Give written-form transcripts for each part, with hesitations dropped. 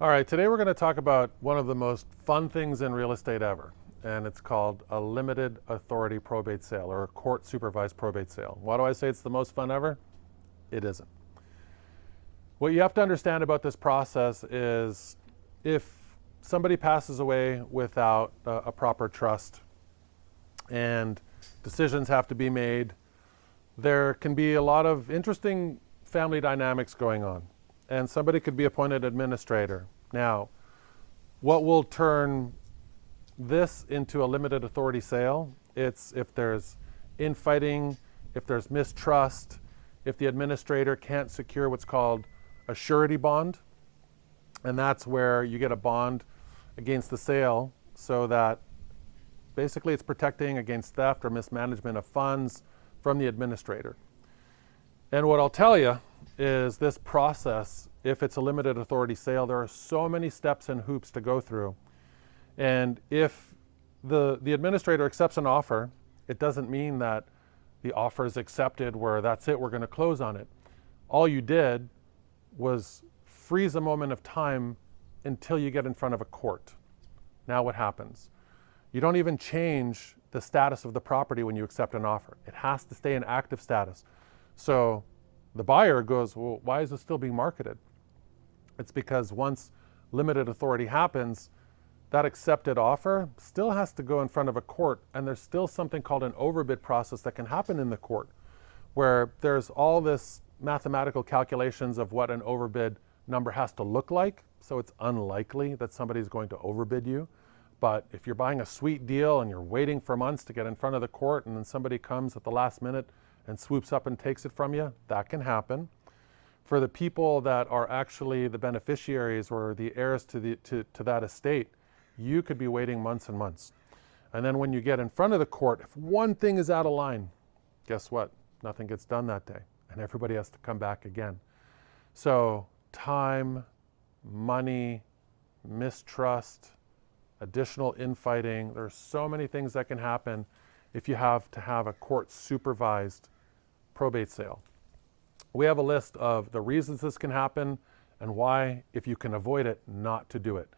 All right, today we're going to talk about one of the most fun things in real estate ever, and it's called a limited authority probate sale or a court supervised probate sale. Why do I say it's the most fun ever? It isn't. What you have to understand about this process is if somebody passes away without a proper trust and decisions have to be made, there can be a lot of interesting family dynamics going on. And somebody could be appointed administrator. Now, what will turn this into a limited authority sale? It's if there's infighting, if there's mistrust, if the administrator can't secure what's called a surety bond, and that's where you get a bond against the sale so that basically it's protecting against theft or mismanagement of funds from the administrator. And what I'll tell you is this process, if it's a limited authority sale, there are so many steps and hoops to go through. And if the administrator accepts an offer, it doesn't mean that the offer is accepted where that's it, we're going to close on it. All you did was freeze a moment of time until you get in front of a court. Now what happens? You don't even change the status of the property when you accept an offer. It has to stay in active status. So the buyer goes, well, why is it still being marketed? It's because once limited authority happens, that accepted offer still has to go in front of a court, and there's still something called an overbid process that can happen in the court, where there's all this mathematical calculations of what an overbid number has to look like. So it's unlikely that somebody's going to overbid you. But if you're buying a sweet deal and you're waiting for months to get in front of the court and then somebody comes at the last minute and swoops up and takes it from you, that can happen. For the people that are actually the beneficiaries or the heirs to that estate, you could be waiting months and months. And then when you get in front of the court, if one thing is out of line, guess what? Nothing gets done that day, and everybody has to come back again. So time, money, mistrust, additional infighting, there's so many things that can happen if you have to have a court supervised probate sale. We have a list of the reasons this can happen and why, if you can avoid it, not to do it.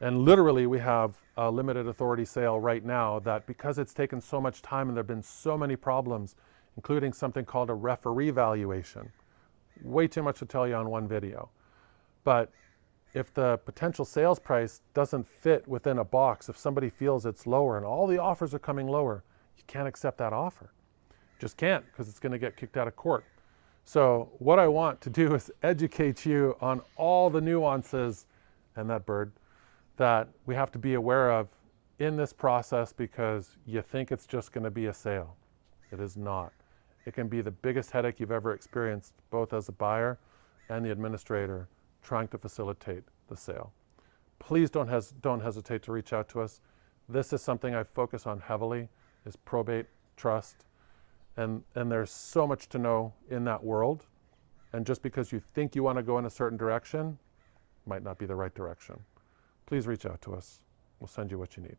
And literally we have a limited authority sale right now that because it's taken so much time and there have been so many problems, including something called a referee valuation. Way too much to tell you on one video. But if the potential sales price doesn't fit within a box, if somebody feels it's lower and all the offers are coming lower, you can't accept that offer. Just can't, because it's going to get kicked out of court. So what I want to do is educate you on all the nuances, and that bird, that we have to be aware of in this process, because you think it's just going to be a sale. It is not. It can be the biggest headache you've ever experienced, both as a buyer and the administrator trying to facilitate the sale. Please don't hesitate to reach out to us. This is something I focus on heavily, is probate, trust, and there's so much to know in that world. And just because you think you want to go in a certain direction, might not be the right direction. Please reach out to us. We'll send you what you need.